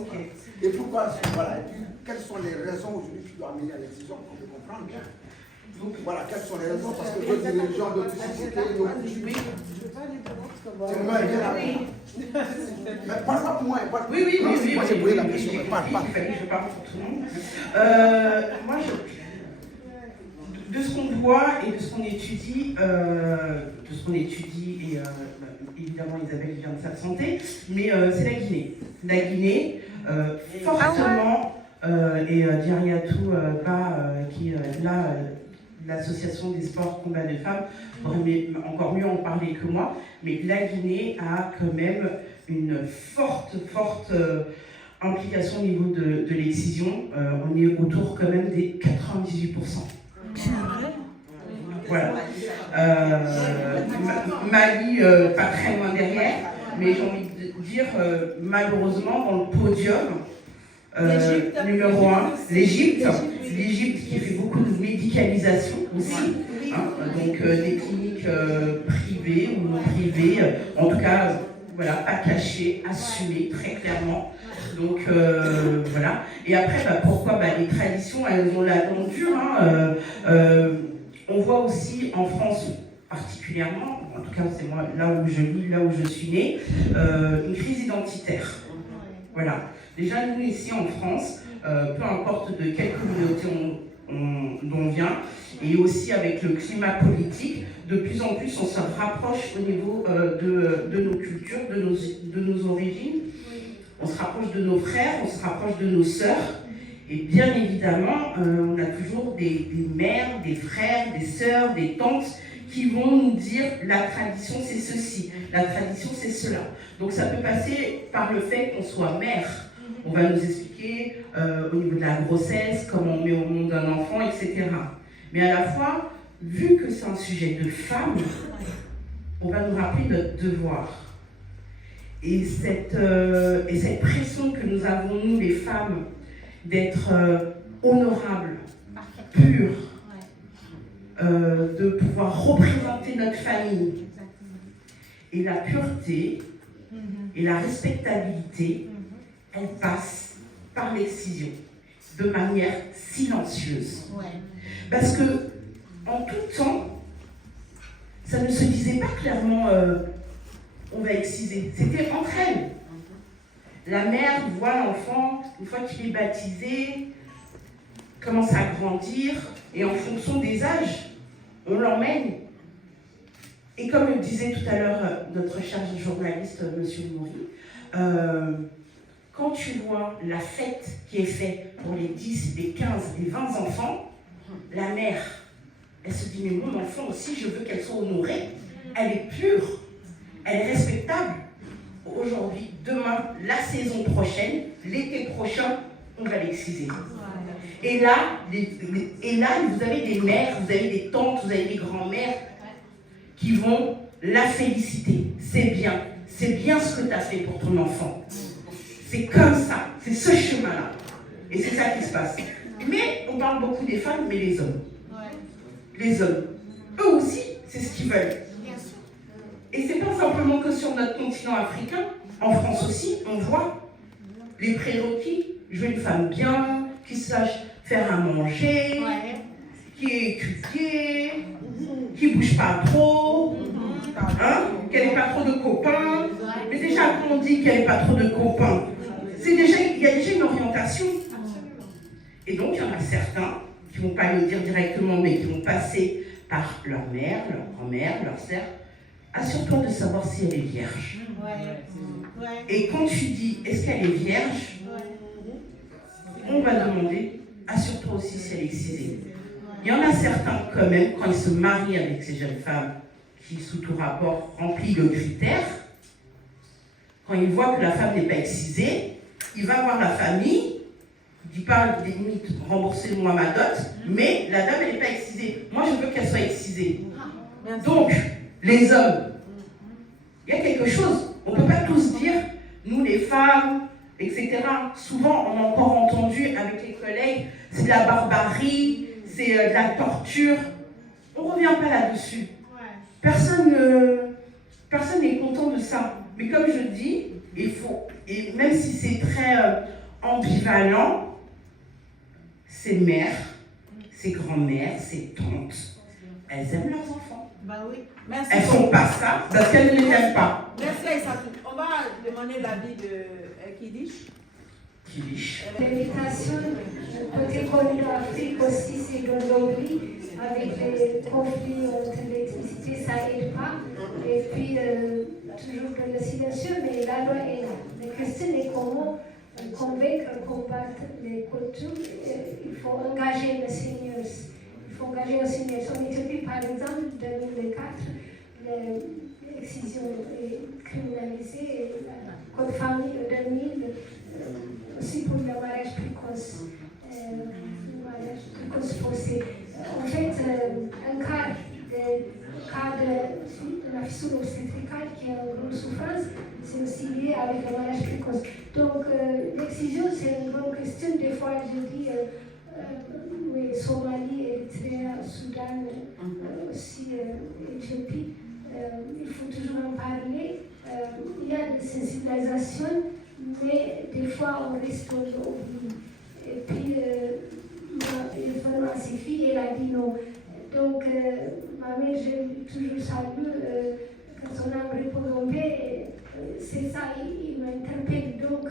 Ok. Et pourquoi, voilà, et puis, quelles sont les raisons aujourd'hui qui doivent amener à l'excision pour que comprendre bien. Donc voilà, quelles sont les raisons, parce que d'autres religions, d'autres sociétés, nos coutumes. C'est moi, mais parle pas pour moi, parle. Oui. Moi j'ai brûlé la pression, mais parle. Je parle pour tout le monde. Moi, de ce qu'on voit et de ce qu'on étudie, et évidemment Isabelle vient de s'absenter, mais c'est la Guinée. La Guinée, fortement, et Diariatou qui est là, l'association des sports combat de femmes, pourrait encore mieux en parler que moi, mais la Guinée a quand même une forte implication au niveau de l'excision. On est autour quand même des 98%. Voilà. Mali, pas très loin derrière, mais j'ai envie de dire, malheureusement, dans le podium, numéro 1, l'Égypte qui fait beaucoup de médicalisation aussi, donc des cliniques privées ou non privées, en tout cas, voilà, pas cachées, assumées très clairement. Donc voilà. Et après, pourquoi les traditions, elles ont la dent dure. On voit aussi en France particulièrement, en tout cas c'est moi là où je vis, là où je suis née, une crise identitaire. Voilà. Déjà nous ici en France, peu importe de quelle communauté on vient, et aussi avec le climat politique, de plus en plus on se rapproche au niveau de nos cultures, de nos origines. On se rapproche de nos frères, on se rapproche de nos sœurs. Et bien évidemment, on a toujours des mères, des frères, des sœurs, des tantes qui vont nous dire la tradition c'est ceci, la tradition c'est cela. Donc ça peut passer par le fait qu'on soit mère. On va nous expliquer au niveau de la grossesse, comment on met au monde un enfant, etc. Mais à la fois, vu que c'est un sujet de femme, on va nous rappeler notre devoir. Et cette pression que nous avons, nous les femmes, d'être honorables, pures, de pouvoir représenter notre famille. Et la pureté et la respectabilité, elles passent par l'excision, de manière silencieuse. Parce que, en tout temps, ça ne se disait pas clairement on va exciser. C'était entre elles. La mère voit l'enfant, une fois qu'il est baptisé, commence à grandir, et en fonction des âges, on l'emmène. Et comme le disait tout à l'heure notre cher journaliste, M. Moury, quand tu vois la fête qui est faite pour les 10, les 15, les 20 enfants, la mère, elle se dit, mais mon enfant aussi, je veux qu'elle soit honorée, elle est pure, elle est respectable. Aujourd'hui, demain, la saison prochaine, l'été prochain, on va l'exciser. Et là, vous avez des mères, vous avez des tantes, vous avez des grands-mères qui vont la féliciter. C'est bien ce que tu as fait pour ton enfant. C'est comme ça, c'est ce chemin-là. Et c'est ça qui se passe. Mais on parle beaucoup des femmes, mais les hommes. Les hommes, eux aussi, c'est ce qu'ils veulent. Et c'est pas simplement que sur notre continent africain, en France aussi, on voit les prérequis. Je veux une femme bien, qui sache faire à manger, qui est étudiée, qui bouge pas trop, qu'elle n'ait pas trop de copains. Mais déjà, quand on dit qu'elle n'ait pas trop de copains, il y a déjà une orientation. Et donc, il y en a certains qui ne vont pas le dire directement, mais qui vont passer par leur mère, leur grand-mère, leur sœur. Assure-toi de savoir si elle est vierge. Et quand tu dis, est-ce qu'elle est vierge, on va demander, assure-toi aussi si elle est excisée. Il y en a certains, quand même, quand ils se marient avec ces jeunes femmes qui, sous tout rapport, remplissent le critère, quand ils voient que la femme n'est pas excisée, il va voir la famille, il dit pas des limites, remboursez-moi ma dot, mais la dame, elle n'est pas excisée. Moi, je veux qu'elle soit excisée. Donc, les hommes, il y a quelque chose. On ne peut pas tous dire, nous les femmes, etc. Souvent, on a encore entendu avec les collègues, c'est de la barbarie, c'est de la torture. On ne revient pas là-dessus. Personne n'est content de ça. Mais comme je dis, et même si c'est très ambivalent, ses mères, ses grands-mères, ses tantes, elles aiment leurs enfants. Bah oui. Merci. Elles font pas ça parce qu'elles ne les aiment pas. Merci Aïssatou. On va demander l'avis de Kidish. L'invitation, côté Afrique aussi, c'est d'aujourd'hui, avec les conflits entre l'électricité, ça n'aide pas. Et puis, toujours dans le silencieux, mais la loi est là. La question est comment convaincre, combattre les coutumes. Il faut engager les seigneurs. Il faut engager les seigneurs. En Éthiopie, par exemple, en 2004, l'excision est criminalisée. La code famille de 2000, aussi pour le mariage précoce. Le mariage précoce forcé. En fait, un cas de la fissure obstétricale qui est une grande souffrance, c'est aussi lié avec le mariage précoce. Donc, l'excision, c'est une grande question. Des fois, je dis, oui, Somalie, Érythrée, Soudan, aussi Éthiopie, il faut toujours en parler. Il y a des sensibilisations, mais des fois, on reste dans l'oubli. Et puis, ma fille, elle a dit non. Donc, ma mère, je toujours salue, quand son âme repose en paix, c'est ça, il m'interpelle. Donc,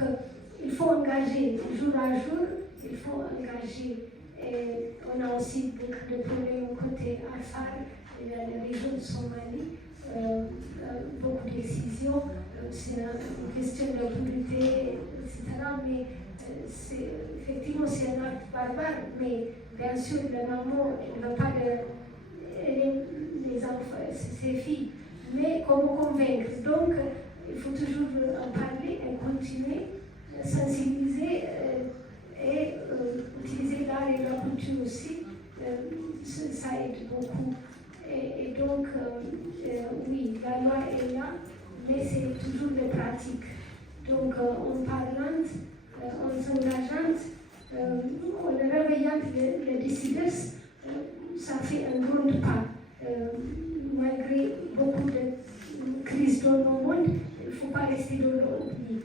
il faut engager jour à jour, il faut engager. Et on a aussi beaucoup de problèmes côté Afar, il y a la région de Somalie, beaucoup de décisions, c'est une question de pauvreté, etc. Mais effectivement, c'est un acte barbare, mais bien sûr, la maman ne veut pas les enfants, ses filles, mais comment convaincre? Donc, il faut toujours en parler et continuer, sensibiliser et utiliser l'art et la culture aussi, ça aide beaucoup. Et donc, oui, la loi est là, mais c'est toujours les pratiques. Donc, en parlant, en s'engageant, en réveillant les décideurs, ça fait un grand pas. Malgré beaucoup de crises dans le monde, il ne faut pas rester dans l'oubli.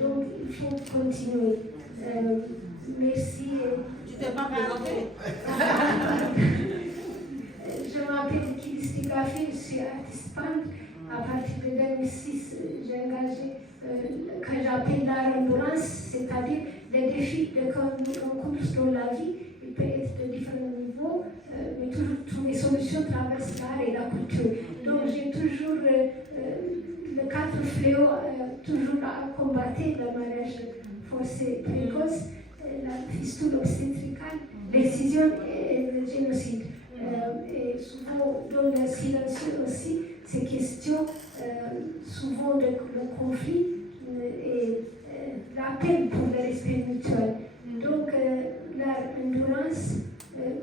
Donc, il faut continuer. Merci. Tu t'es pas présenté. Je m'appelle Kidish Gafi, je suis artiste peintre. À partir de 2006, j'ai engagé que j'appelle l'art endurance, c'est-à-dire des défis de rencontres dans la vie. Il peut être de différents niveaux, mais toujours trouver solutions à travers l'art et la culture. Donc j'ai toujours le 4 fléaux, toujours à combattre le mariage forcé précoce, la fistule obstétricale, l'excision et le génocide. Et souvent dans le silencieux aussi, ces questions, souvent de conflit et l'appel pour le respect mutuel. Donc l'endurance,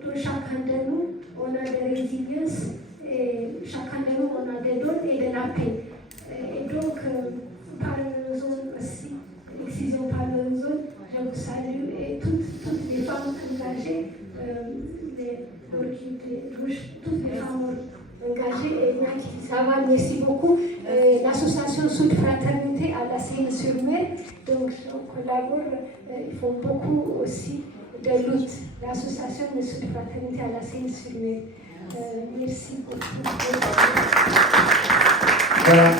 pour chacun de nous, on a de résilience et chacun de nous, on a des dons et de la paix. Et donc, par le zone aussi, l'excision par le zone, je vous salue et toutes les femmes engagées, les rouges, toutes les femmes engagées et Naki Saval, merci beaucoup. L'association Sud Fraternité à la Seine-sur-Mer, donc on collabore, ils font beaucoup aussi de lutte. L'association de Sud Fraternité à la Seine-sur-Mer. Merci beaucoup. Voilà.